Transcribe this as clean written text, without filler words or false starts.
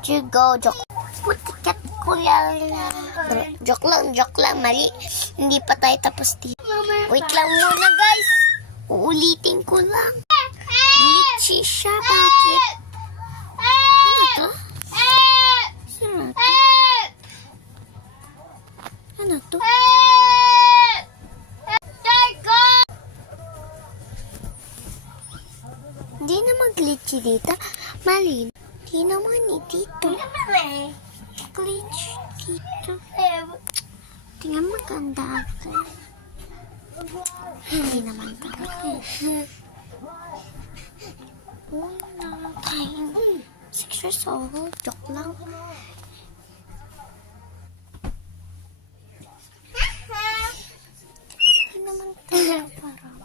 Chigo, joke. Putikat ko lang. Joke lang. Mali. Hindi pa tayo tapos dito. Wait lang muna, guys. Uulitin ko lang. Glitchy siya. Bakit? Ano to? Ano to? Ano to? Hindi naman glitchy dito. Mali. Hindi naman dito. Glitch dito. Tingnan maganda ako. Hindi naman talaga. Time. 6 years old. Joke lang. Hindi naman talaga parang.